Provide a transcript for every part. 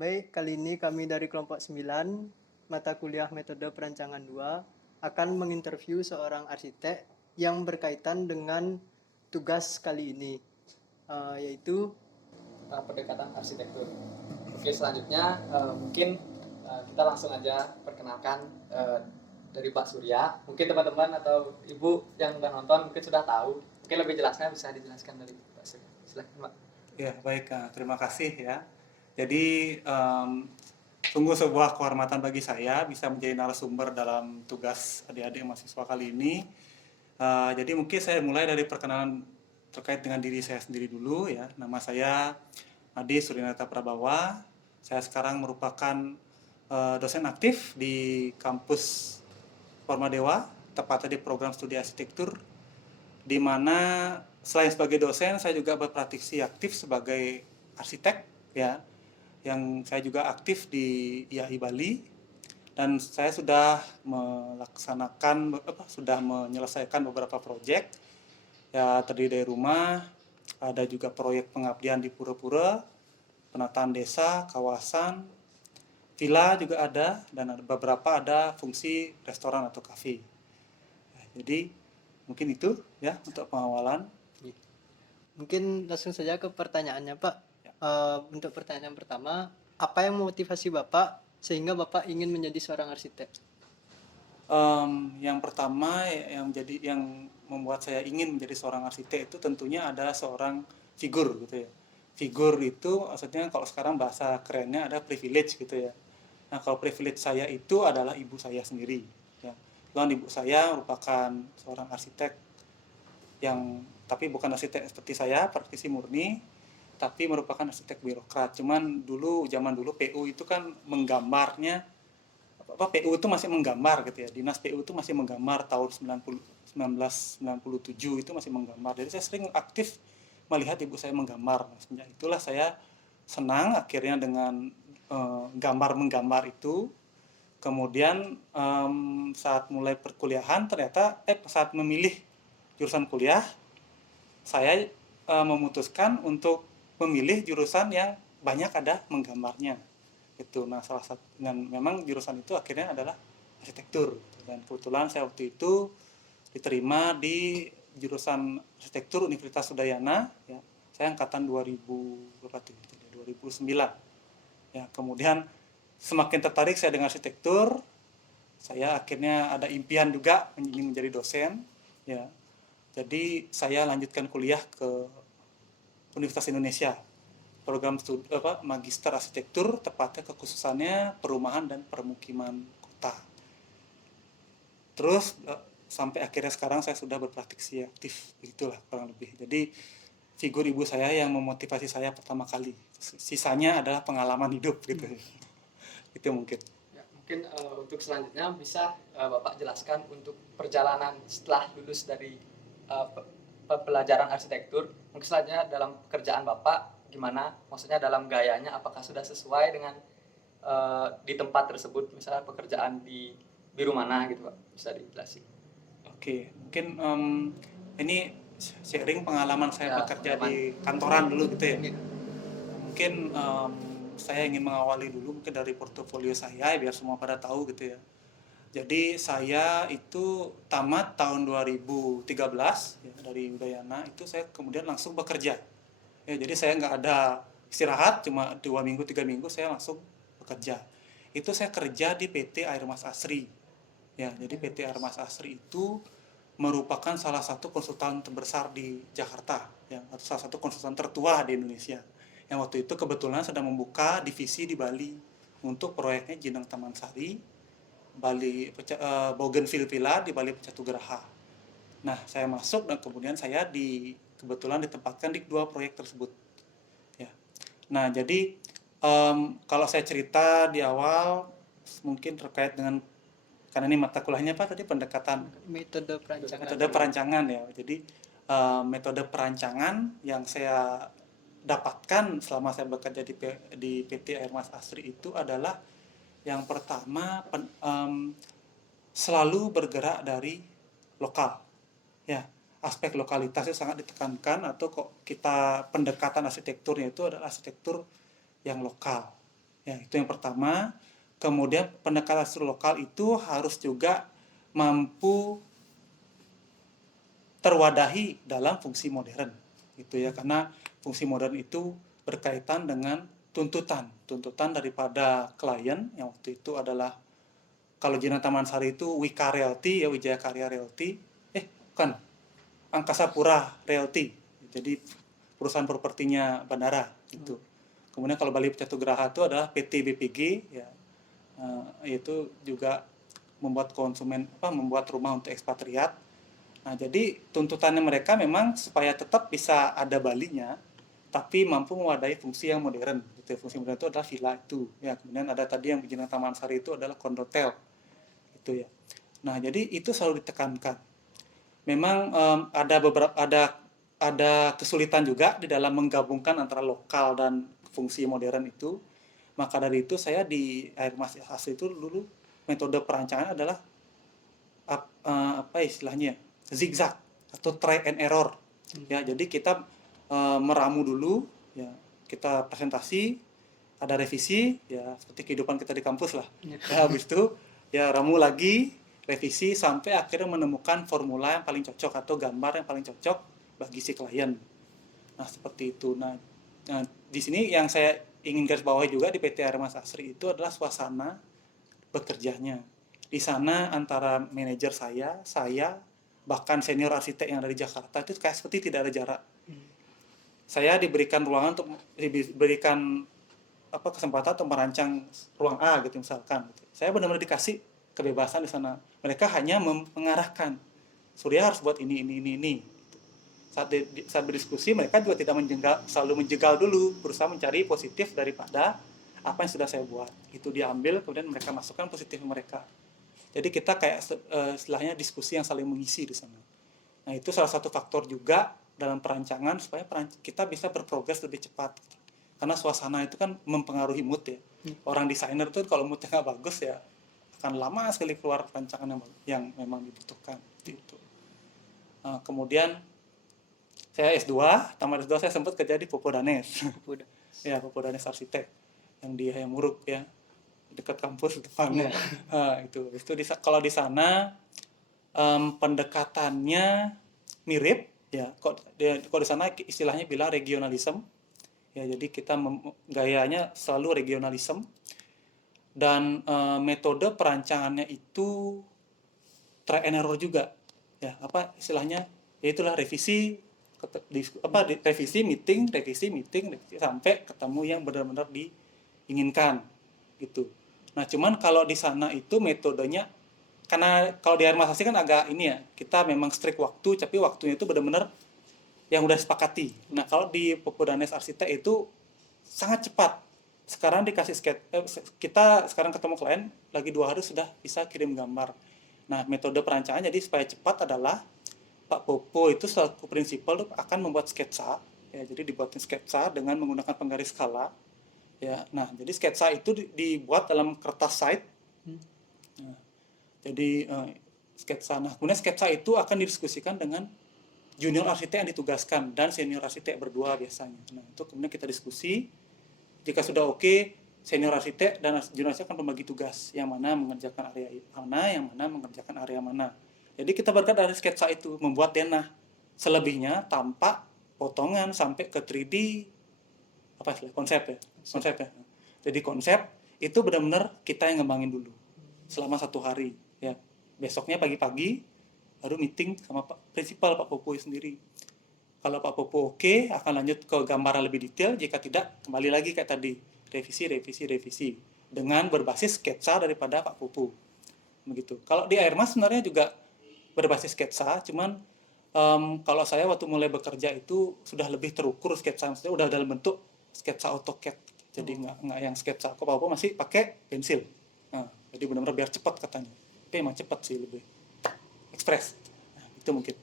Baik, kali ini kami dari kelompok 9, mata kuliah metode perancangan 2, akan menginterview seorang arsitek yang berkaitan dengan tugas kali ini, yaitu pendekatan arsitektur. Oke, selanjutnya mungkin kita langsung aja perkenalkan dari Pak Surya. Mungkin teman-teman atau Ibu yang udah nonton mungkin sudah tahu. Mungkin lebih jelasnya bisa dijelaskan dari Pak Surya. Silakan, Pak. Ya, baik. Terima kasih ya. Jadi, sungguh sebuah kehormatan bagi saya bisa menjadi narasumber dalam tugas adik-adik mahasiswa kali ini. Jadi mungkin saya mulai dari perkenalan terkait dengan diri saya sendiri dulu ya. Nama saya Adi Surinata Prabawa. Saya sekarang merupakan dosen aktif di kampus Formadewa, tepatnya di program studi arsitektur, di mana selain sebagai dosen saya juga berpraktisi aktif sebagai arsitek ya, yang saya juga aktif di IAI Bali, dan saya sudah menyelesaikan beberapa proyek ya, terdiri dari rumah, ada juga proyek pengabdian di pura-pura, penataan desa, kawasan, villa juga ada, dan beberapa ada fungsi restoran atau kafe. Jadi mungkin itu ya untuk pengawalan. mungkin langsung saja ke pertanyaannya, Pak. Ya. Untuk pertanyaan pertama, apa yang memotivasi Bapak sehingga Bapak ingin menjadi seorang arsitek? Yang pertama yang membuat saya ingin menjadi seorang arsitek itu tentunya ada seorang figur gitu ya. Figur itu maksudnya kalau sekarang bahasa kerennya ada privilege gitu ya. Nah, kalau privilege saya itu adalah ibu saya sendiri ya. Dan ibu saya merupakan seorang arsitek yang tapi bukan arsitek seperti saya, praktisi murni, tapi merupakan arsitek birokrat. Cuman zaman dulu PU itu kan menggambarnya PU itu masih menggambar gitu ya. Dinas PU itu masih menggambar tahun 1997 itu masih menggambar. Jadi saya sering aktif melihat ibu saya menggambar. Sejak itulah saya senang akhirnya dengan gambar menggambar itu. Kemudian saat mulai perkuliahan ternyata saat memilih jurusan kuliah saya memutuskan untuk memilih jurusan yang banyak ada menggambarnya itu. Nah, salah satu dan memang jurusan itu akhirnya adalah arsitektur, dan kebetulan saya waktu itu diterima di jurusan arsitektur Universitas Udayana ya. Saya angkatan 2009 ya. Kemudian semakin tertarik saya dengan arsitektur, saya akhirnya ada impian juga ingin menjadi dosen ya. Jadi saya lanjutkan kuliah ke Universitas Indonesia, program magister arsitektur, tepatnya kekhususannya perumahan dan permukiman kota. Terus sampai akhirnya sekarang saya sudah berpraktisi aktif, begitulah kurang lebih. Jadi figur ibu saya yang memotivasi saya pertama kali. Sisanya adalah pengalaman hidup gitu. Itu mungkin. Ya, mungkin untuk selanjutnya bisa Bapak jelaskan untuk perjalanan setelah lulus dari pelajaran arsitektur. Mungkin selanjutnya dalam pekerjaan Bapak gimana? Maksudnya dalam gayanya apakah sudah sesuai dengan di tempat tersebut, misalnya pekerjaan di biru mana gitu, Pak? Bisa dijelasin. Oke, mungkin ini sharing pengalaman saya Ya, bekerja pengalaman di kantoran dulu gitu ya. Mungkin. Mungkin saya ingin mengawali dulu mungkin dari portofolio saya biar semua pada tahu gitu ya. Jadi saya itu tamat tahun 2013 ya, dari Udayana itu saya kemudian langsung bekerja. Ya, jadi saya nggak ada istirahat, cuma 2 minggu 3 minggu saya langsung bekerja. Itu saya kerja di PT Air Mas Asri. Ya, jadi PT Air Mas Asri itu merupakan salah satu konsultan terbesar di Jakarta, ya, atau salah satu konsultan tertua di Indonesia. Yang waktu itu kebetulan sedang membuka divisi di Bali untuk proyeknya Jinang Taman Sari, Bougainville Villa di Bali Pecatugraha. Nah, saya masuk dan kemudian saya kebetulan ditempatkan di 2 proyek tersebut. Ya. Nah, jadi kalau saya cerita di awal mungkin terkait dengan, karena ini mata kuliahnya apa tadi, pendekatan Metode perancangan. metode perancangan ya. Jadi metode perancangan yang saya dapatkan selama saya bekerja di PT Air Mas Asri itu adalah yang pertama selalu bergerak dari lokal ya. Aspek lokalitas itu sangat ditekankan, atau kok kita pendekatan arsitekturnya itu adalah arsitektur yang lokal Ya, itu yang pertama. Kemudian pendekatan struktur lokal itu harus juga mampu terwadahi dalam fungsi modern, gitu ya. Karena fungsi modern itu berkaitan dengan tuntutan daripada klien yang waktu itu adalah, kalau Jinak Taman Sari itu Wika Realty ya, Wijaya Karya Realty, bukan, Angkasa Pura Realty, jadi perusahaan propertinya bandara gitu. Kemudian kalau Bali Catugraha itu adalah PT BPG ya, yaitu juga membuat membuat rumah untuk ekspatriat. Nah, jadi tuntutannya mereka memang supaya tetap bisa ada Balinya, tapi mampu mewadahi fungsi yang modern. Gitu. Fungsi modern itu adalah villa itu. Ya, kemudian ada tadi yang Jinak Taman Sari itu adalah kondotel, gitu ya. Nah, jadi itu selalu ditekankan. Memang ada kesulitan juga di dalam menggabungkan antara lokal dan fungsi modern itu. Maka dari itu saya di Air Mas Asri itu dulu metode perancangan adalah apa istilahnya, zigzag atau try and error. Ya, jadi kita meramu dulu, ya, kita presentasi, ada revisi, ya seperti kehidupan kita di kampus lah. Ya, habis itu ya ramu lagi, revisi sampai akhirnya menemukan formula yang paling cocok atau gambar yang paling cocok bagi si klien. Nah, seperti itu. Nah, di sini yang saya ingin garis bawahi juga di PT Air Mas Asri itu adalah suasana bekerjanya. Di sana antara manajer saya, bahkan senior arsitek yang dari Jakarta itu kayak seperti tidak ada jarak. Saya diberikan ruangan untuk diberikan kesempatan untuk merancang ruang A gitu misalkan. Saya benar-benar dikasih kebebasan di sana. Mereka hanya mengarahkan, Surya harus buat ini. Saat berdiskusi mereka juga tidak selalu menjegal dulu, berusaha mencari positif daripada apa yang sudah saya buat. Itu diambil, kemudian mereka masukkan positif mereka. Jadi kita kayak istilahnya diskusi yang saling mengisi di sana. Nah, itu salah satu faktor juga dalam perancangan supaya kita bisa berprogres lebih cepat. Karena suasana itu kan mempengaruhi mood ya. Orang desainer tuh kalau moodnya nggak bagus ya akan lama sekali keluar perancangan yang memang dibutuhkan. Gitu. Nah, kemudian saya S2, tamat S2 saya sempat kerja di Popodanes. Ya, Popodanes Arsitek yang di Hayamuruk ya, dekat kampus depannya. Itu kalau di sana pendekatannya mirip ya, kok di sana istilahnya bilang regionalism. Ya, jadi kita gayanya selalu regionalism dan metode perancangannya itu try and error juga. Ya, apa istilahnya? Yaitulah revisi meeting sampai ketemu yang benar-benar diinginkan gitu. Nah, cuman kalau di sana itu metodenya, karena kalau di Air Mas Asri kan agak ini ya, kita memang strict waktu, tapi waktunya itu benar-benar yang udah disepakati. Nah, kalau di Popodanes Arsitek itu sangat cepat. Sekarang dikasih kita sekarang ketemu klien lagi 2 hari sudah bisa kirim gambar. Nah, metode perancangan jadi supaya cepat adalah Pak Popo itu selaku prinsipal akan membuat sketsa, ya, jadi dibuatin sketsa dengan menggunakan penggaris skala, ya. Nah, jadi sketsa itu dibuat dalam kertas side. Nah, jadi sketsa. Nah, kemudian sketsa itu akan didiskusikan dengan junior arsitek yang ditugaskan dan senior arsitek berdua biasanya. Nah, itu kemudian kita diskusi. Jika sudah oke, senior arsitek dan junior arsitek akan membagi tugas, yang mana mengerjakan area mana, yang mana mengerjakan area mana. Jadi kita berangkat dari sketsa itu, membuat denah. Selebihnya tanpa potongan sampai ke 3D konsep ya. Jadi konsep itu benar-benar kita yang ngembangin dulu selama 1 hari ya. Besoknya pagi-pagi baru meeting sama prinsipal Pak Popo sendiri. Kalau Pak Popo oke, akan lanjut ke gambaran lebih detail. Jika tidak, kembali lagi kayak tadi, revisi dengan berbasis sketsa daripada Pak Popo. Begitu. Kalau di Air Mas sebenarnya juga berbasis sketsa, cuman kalau saya waktu mulai bekerja itu sudah lebih terukur sketsa, maksudnya udah dalam bentuk sketsa AutoCAD. Jadi nggak yang sketsa Pak Popo masih pakai pensil. Nah, jadi benar-benar biar cepat katanya. Tapi emang cepat sih, lebih ekspres. Nah, itu mungkin.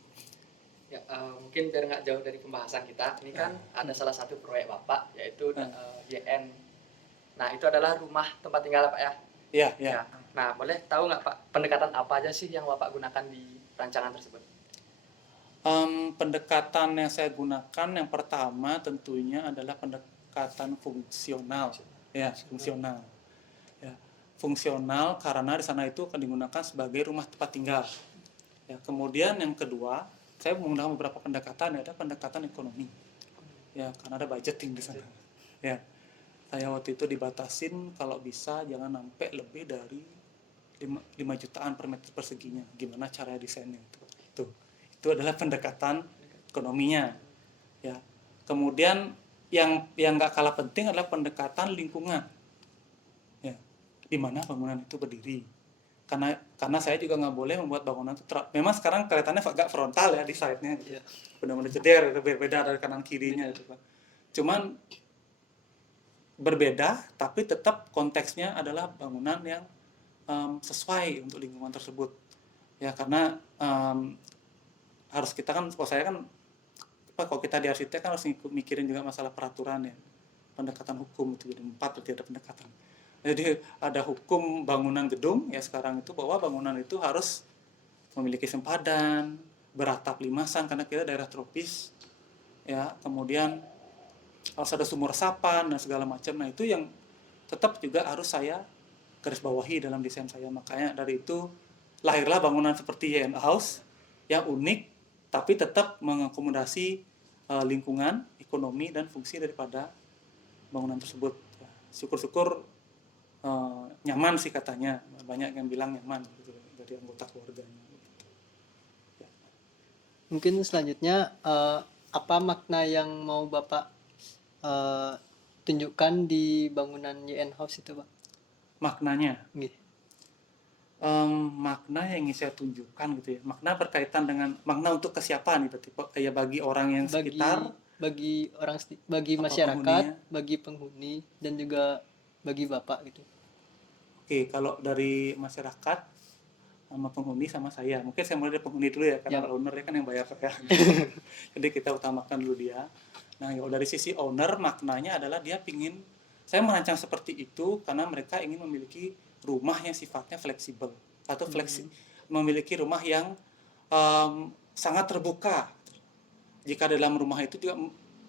Ya, mungkin biar nggak jauh dari pembahasan kita, ini kan ada salah satu proyek Bapak, yaitu YN. Nah, itu adalah rumah tempat tinggal Pak ya? Iya. Ya. Nah, boleh tahu nggak Pak, pendekatan apa aja sih yang Bapak gunakan di rancangan tersebut? Pendekatan yang saya gunakan yang pertama tentunya adalah pendekatan fungsional. Ya, fungsional. Ya, fungsional karena di sana itu akan digunakan sebagai rumah tempat tinggal. Ya, kemudian yang kedua, saya menggunakan beberapa pendekatan, ada pendekatan ekonomi. Ya, karena ada budgeting di sana. Ya, saya waktu itu dibatasin kalau bisa jangan sampai lebih dari 5 jutaan per meter perseginya. Gimana cara desainnya itu adalah pendekatan ekonominya. Ya, kemudian yang nggak kalah penting adalah pendekatan lingkungan. Ya, di mana bangunan itu berdiri. Karena saya juga nggak boleh membuat bangunan itu memang sekarang kelihatannya agak frontal ya di side-nya, Iya. benar-benar jeder, berbeda dari kanan kirinya gitu Pak. Cuman berbeda tapi tetap konteksnya adalah bangunan yang sesuai untuk lingkungan tersebut. Ya, karena harus kita kan, kalau saya kan kalau kita di arsitek kan harus mikirin juga masalah peraturan ya, pendekatan hukum itu jadi 4 berarti ada pendekatan. Jadi ada hukum bangunan gedung ya sekarang itu bahwa bangunan itu harus memiliki sempadan, beratap limasan karena kita daerah tropis ya, kemudian harus ada sumur resapan dan segala macam. Nah itu yang tetap juga harus saya garis bawahi dalam desain saya. Makanya dari itu lahirlah bangunan seperti YN House yang unik tapi tetap mengakomodasi lingkungan, ekonomi dan fungsi daripada bangunan tersebut. Syukur-syukur nyaman sih katanya, banyak yang bilang nyaman gitu, dari anggota keluarganya. Ya. Mungkin selanjutnya apa makna yang mau Bapak tunjukkan di bangunan YN House itu, Pak? Maknanya, Nggih. makna yang ingin saya tunjukkan gitu ya, makna berkaitan dengan makna untuk ke siapa nih berarti kayak bagi orang yang sekitar, bagi masyarakat, penghuninya? bagi penghuni dan juga bagi Bapak gitu. Oke, kalau dari masyarakat sama penghuni sama saya, mungkin saya mulai dari penghuni dulu ya karena Ya. ownernya kan yang bayar ya. Jadi kita utamakan dulu dia. Nah, kalau dari sisi owner maknanya adalah dia pingin, saya merancang seperti itu karena mereka ingin memiliki rumah yang sifatnya fleksibel atau memiliki rumah yang sangat terbuka. Jika dalam rumah itu juga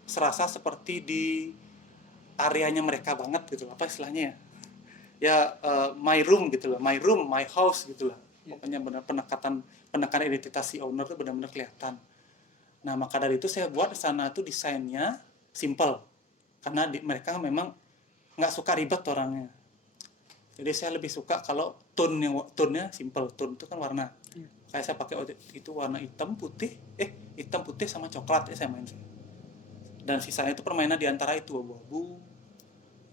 serasa seperti di areanya mereka banget gitu, apa istilahnya ya, my room gitu loh, my room, my house gitu loh. Pokoknya benar penekanan identitas si owner itu benar-benar kelihatan. Nah, maka dari itu saya buat di sana tuh desainnya simple. Karena mereka memang nggak suka ribet orangnya. Jadi saya lebih suka kalau tone-nya simple. Tone itu kan warna. Kayak saya pakai itu warna hitam putih sama coklat ya saya main. Dan sisanya itu permainan di antara itu abu-abu.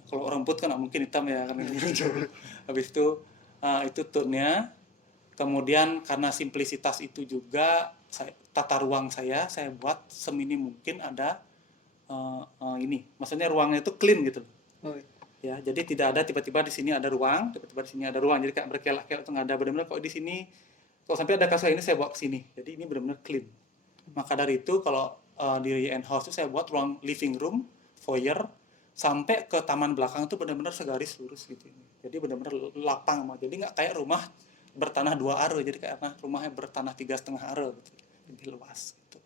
Kalau rambut kan nggak mungkin hitam ya kan. Habis itu tone-nya. Kemudian karena simplisitas itu juga tata ruang saya buat semini mungkin ada ini. Maksudnya ruangnya itu clean gitu. Oh. Ya, jadi tidak ada tiba-tiba di sini ada ruang, tiba-tiba di sini ada ruang. Jadi kayak berkelak-kelak itu nggak ada, benar-benar kok di sini. Kalau sampai ada kasus ini saya bawa ke sini. Jadi ini benar-benar clean. Maka dari itu kalau di YN House itu saya buat ruang living room, foyer, sampai ke taman belakang itu benar-benar segaris lurus gitu. Jadi benar-benar lapang, jadi nggak kayak rumah bertanah 2 aro, jadi kayak rumahnya bertanah 3,5 aro gitu. Lebih luas gitu.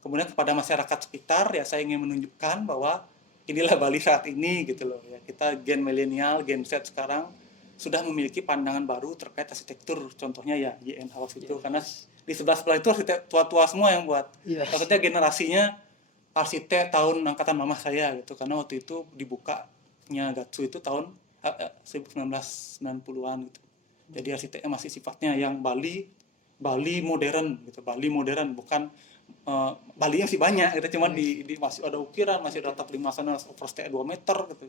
Kemudian kepada masyarakat sekitar ya saya ingin menunjukkan bahwa inilah Bali saat ini gitu loh ya. Kita gen milenial, gen Z sekarang sudah memiliki pandangan baru terkait arsitektur. Contohnya ya YN House itu, karena di sebelah itu arsitek tua-tua semua yang buat. Maksudnya generasinya arsitek tahun angkatan mama saya gitu, karena waktu itu dibukanya Gatsu itu tahun 1990-an gitu. Jadi arsiteknya masih sifatnya yang Bali modern gitu, Bali modern, bukan Bali yang sih banyak gitu, cuma di masih ada ukiran, masih ada atap limasan overstay 2 meter gitu.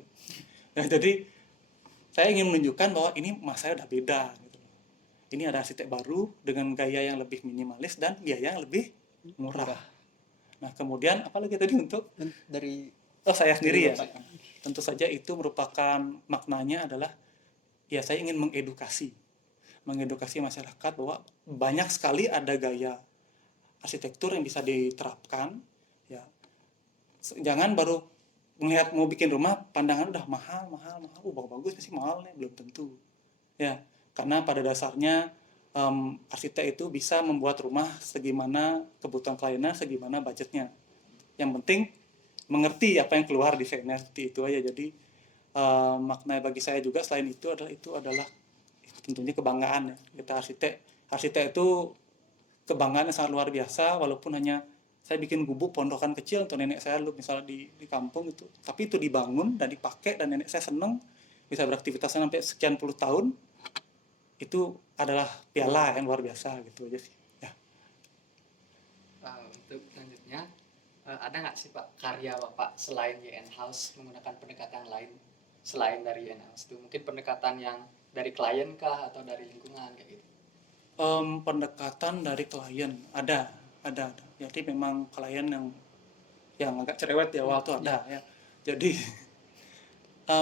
Ya, jadi saya ingin menunjukkan bahwa ini masa udah beda gitu. Ini ada arsitek baru dengan gaya yang lebih minimalis dan biaya yang lebih murah. Nah, kemudian apalagi tadi untuk dari saya sendiri ya. Tentu saja itu merupakan maknanya adalah ya saya ingin mengedukasi masyarakat bahwa banyak sekali ada gaya arsitektur yang bisa diterapkan ya. Jangan baru melihat mau bikin rumah pandangan udah mahal, bagus sih mahal nih, belum tentu ya, karena pada dasarnya arsitek itu bisa membuat rumah segimana kebutuhan kliennya, segimana budgetnya. Yang penting mengerti apa yang keluar desainnya, seperti itu aja. Jadi makna bagi saya juga selain itu adalah tentunya kebanggaan ya. Kita arsitek itu kebanggaan yang sangat luar biasa, walaupun hanya saya bikin gubuk pondokan kecil untuk nenek saya dulu misalnya di kampung itu, tapi itu dibangun dan dipakai dan nenek saya seneng bisa beraktivitasnya sampai sekian puluh tahun, itu adalah piala yang luar biasa gitu aja sih ya. Untuk selanjutnya, ada nggak sih Pak karya Bapak selain YN House menggunakan pendekatan lain selain dari YN House itu? Mungkin pendekatan yang dari klien kah atau dari lingkungan kayak gitu? Pendekatan dari klien ada. Jadi memang klien yang agak cerewet di awal tuh ada ya. Jadi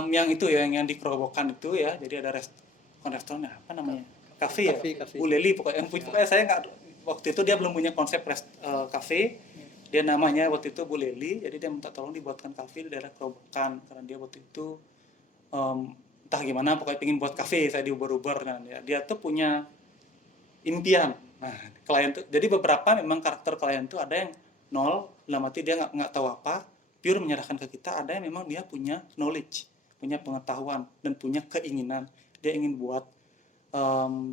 yang itu ya yang di Kerobokan itu ya. Jadi ada restoran apa namanya? Cafe ya. Cafe. Bu Leli pokoknya saya nggak, waktu itu dia belum punya konsep cafe. Dia namanya waktu itu Bu Leli. Jadi dia minta tolong dibuatkan cafe di daerah Kerobokan karena dia waktu itu entah gimana pokoknya pengen buat cafe, saya diuber-uber kan ya. Dia tuh punya impian. Nah, klien tuh jadi beberapa memang karakter klien tuh ada yang nol, dalam arti dia nggak tahu apa, pure menyerahkan ke kita. Ada yang memang dia punya knowledge, punya pengetahuan dan punya keinginan. Dia ingin buat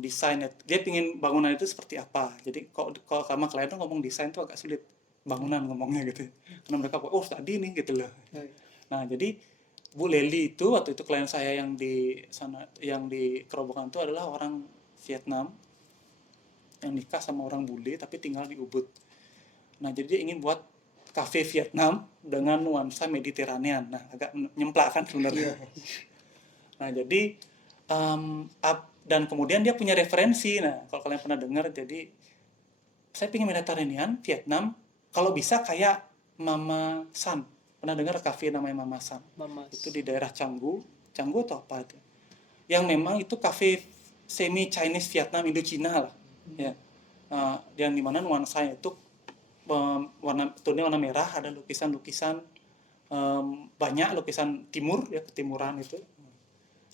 desain, dia ingin bangunan itu seperti apa. Jadi kalau sama klien tuh ngomong desain tuh agak sulit bangunan ngomongnya gitu. Karena mereka tadi nih gitu loh. Nah, jadi Bu Leli itu waktu itu klien saya yang di sana, yang di Kerobokan itu adalah orang Vietnam yang nikah sama orang bule tapi tinggal di Ubud. Nah, jadi dia ingin buat cafe Vietnam dengan nuansa Mediterranean. Nah, agak nyemplak kan sebenarnya. Nah, jadi dan kemudian dia punya referensi. Nah, kalau kalian pernah dengar, jadi saya ingin Mediterranean Vietnam, kalau bisa kayak Mama San. Pernah dengar kafe namanya Mama San? Itu di daerah Canggu atau apa itu? Yang memang itu kafe semi Chinese Vietnam Indochina lah. Ya, yang dimana nuansanya itu warna merah, ada lukisan-lukisan banyak lukisan timur ya, ketimuran itu.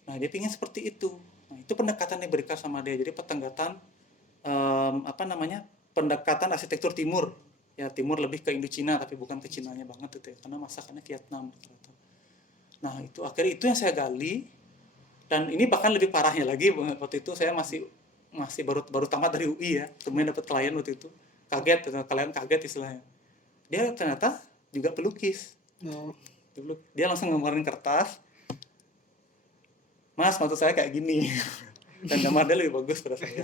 Nah, dia pingin seperti itu. Nah, itu pendekatan yang diberikan sama dia. Jadi pendekatan pendekatan arsitektur timur. Ya, timur lebih ke Indochina tapi bukan ke Cinanya banget itu ya, karena masakannya Vietnam gitu. Nah, itu akhirnya itu yang saya gali. Dan ini bahkan lebih parahnya lagi, waktu itu saya masih baru tamat dari UI ya, kemudian dapat klien waktu itu, klien kaget istilahnya, dia ternyata juga pelukis. Dia langsung ngeluarin kertas, Mas maksud saya kayak gini, dan gambar dia lebih bagus pada saya.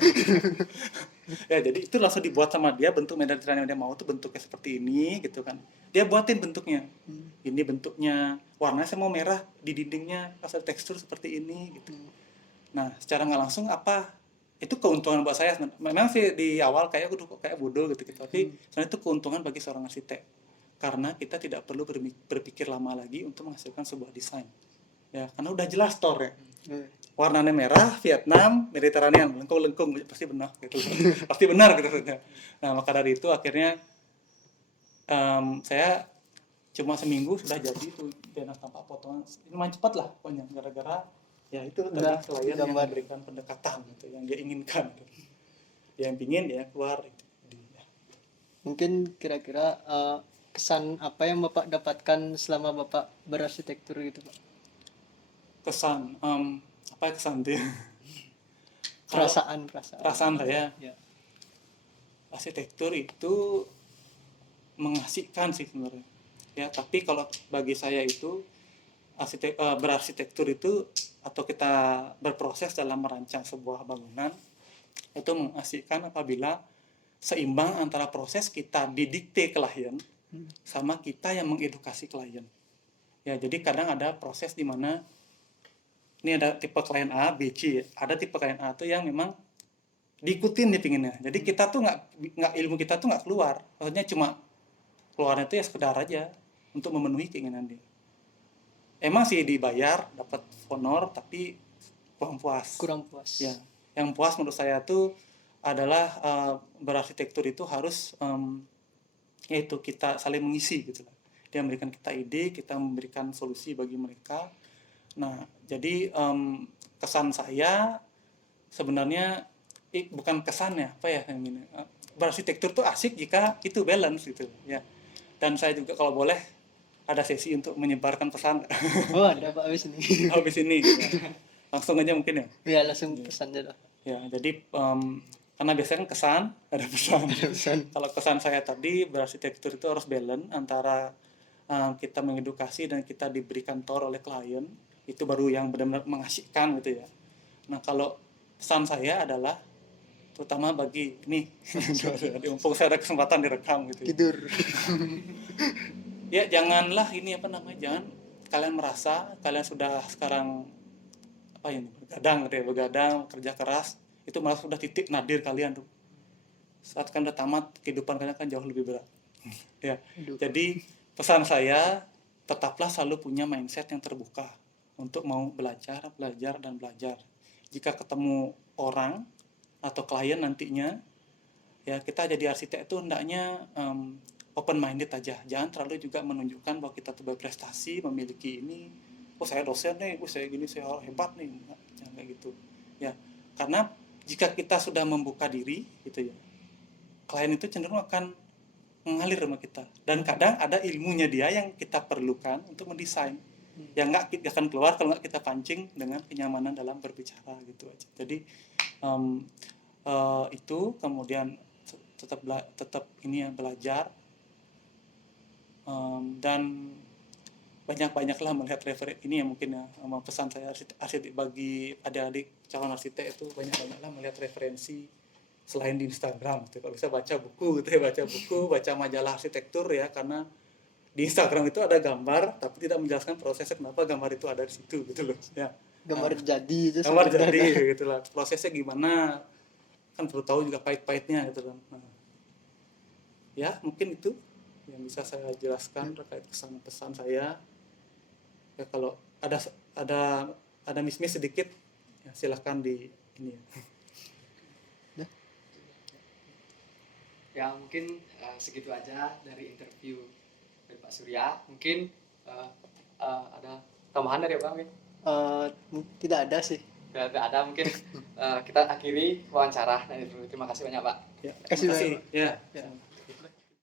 Ya, jadi itu langsung dibuat sama dia, bentuk Mediterranean yang dia mau tuh bentuknya seperti ini gitu kan, dia buatin bentuknya. Ini bentuknya, warnanya saya mau merah di dindingnya, asal tekstur seperti ini gitu. Nah, secara nggak langsung itu keuntungan buat saya. Memang sih di awal kayak bodoh gitu, tapi sebenarnya itu keuntungan bagi seorang arsitek karena kita tidak perlu berpikir lama lagi untuk menghasilkan sebuah desain ya, karena udah jelas ya. Warnanya merah, Vietnam, Mediterranean, lengkung pasti benar gitu. Pasti benar gitu. Nah, maka dari itu akhirnya saya cuma seminggu sudah jadi itu dan tanpa potongan, lumayan cepat lah pokoknya, gara-gara ya itu tadi klien yang memberikan pendekatan gitu, yang dia inginkan gitu. Dia yang pingin dia keluar gitu. Mungkin kira-kira kesan apa yang Bapak dapatkan selama Bapak berarsitektur gitu Pak? Kesan apa kesan dia? Perasaan saya ya. Arsitektur itu mengasihkan sih sebenarnya ya, tapi kalau bagi saya itu berarsitektur itu atau kita berproses dalam merancang sebuah bangunan itu mengasihkan apabila seimbang antara proses kita didikte klien sama kita yang mengedukasi klien ya. Jadi kadang ada proses di mana ini ada tipe klien A, B, C, ada tipe klien A tuh yang memang diikutin nih pinginnya. Jadi kita tuh nggak ilmu kita tuh nggak keluar, maksudnya cuma keluarnya itu ya sekedar aja untuk memenuhi keinginan dia. Emang sih dibayar, dapat honor, tapi kurang puas. Ya, yang puas menurut saya tuh adalah berarsitektur itu harus yaitu kita saling mengisi gitu. Dia memberikan kita ide, kita memberikan solusi bagi mereka. Nah, jadi kesan saya sebenarnya bukan kesannya apa ya yang ini. Berarsitektur tuh asik jika itu balance gitu ya. Dan saya juga kalau boleh ada sesi untuk menyebarkan pesan nggak? Oh, ada Pak habis ini. Habis ini ya. Langsung aja mungkin ya. Ya, langsung pesan aja lah. Ya, jadi karena biasanya kan kesan, ada pesan. Pesan. Kalau kesan saya tadi berarsitektur itu harus balance antara kita mengedukasi dan kita diberikan tour oleh klien, itu baru yang benar-benar mengasyikkan gitu ya. Nah, kalau pesan saya adalah terutama bagi ini, mumpung saya ada kesempatan direkam gitu ya. Tidur. Ya, janganlah ini jangan kalian merasa kalian sudah sekarang begadang kerja keras, itu malah sudah titik nadir kalian tuh. Saat kalian udah tamat, kehidupan kalian kan jauh lebih berat. Ya, jadi pesan saya, tetaplah selalu punya mindset yang terbuka untuk mau belajar. Jika ketemu orang atau klien nantinya, ya kita jadi arsitek itu hendaknya open minded aja. Jangan terlalu juga menunjukkan bahwa kita tuh berprestasi, memiliki ini. Oh, saya dosen nih, saya gini, saya hebat nih. Jangan kayak gitu. Ya, karena jika kita sudah membuka diri gitu ya, klien itu cenderung akan mengalir sama kita. Dan kadang ada ilmunya dia yang kita perlukan untuk mendesain. Yang nggak akan keluar kalau nggak kita pancing dengan kenyamanan dalam berbicara gitu aja. Jadi itu kemudian tetap ini ya, belajar dan banyak-banyaklah melihat referensi ini ya, mungkin ya pesan saya arsitek bagi adik-adik calon arsitek itu banyak-banyaklah melihat referensi selain di Instagram gitu. Kalau bisa baca buku gitu ya, baca majalah arsitektur ya, karena di Instagram itu ada gambar tapi tidak menjelaskan prosesnya kenapa gambar itu ada di situ gitu loh ya. Gambar jadi itu Gambar jadi gitu lah, prosesnya gimana kan perlu tahu juga pahit-pahitnya gitu kan. Nah, ya mungkin itu yang bisa saya jelaskan terkait pesan saya. Ya, kalau ada miss sedikit ya silahkan di ini ya. Ya mungkin segitu aja dari interview dari Pak Surya. Mungkin ada tambahan dari Pak mungkin? Tidak ada sih. Tidak ada, mungkin kita akhiri wawancara. Terima kasih banyak Pak. Ya, Kasih terima kasih. banyak. Ya.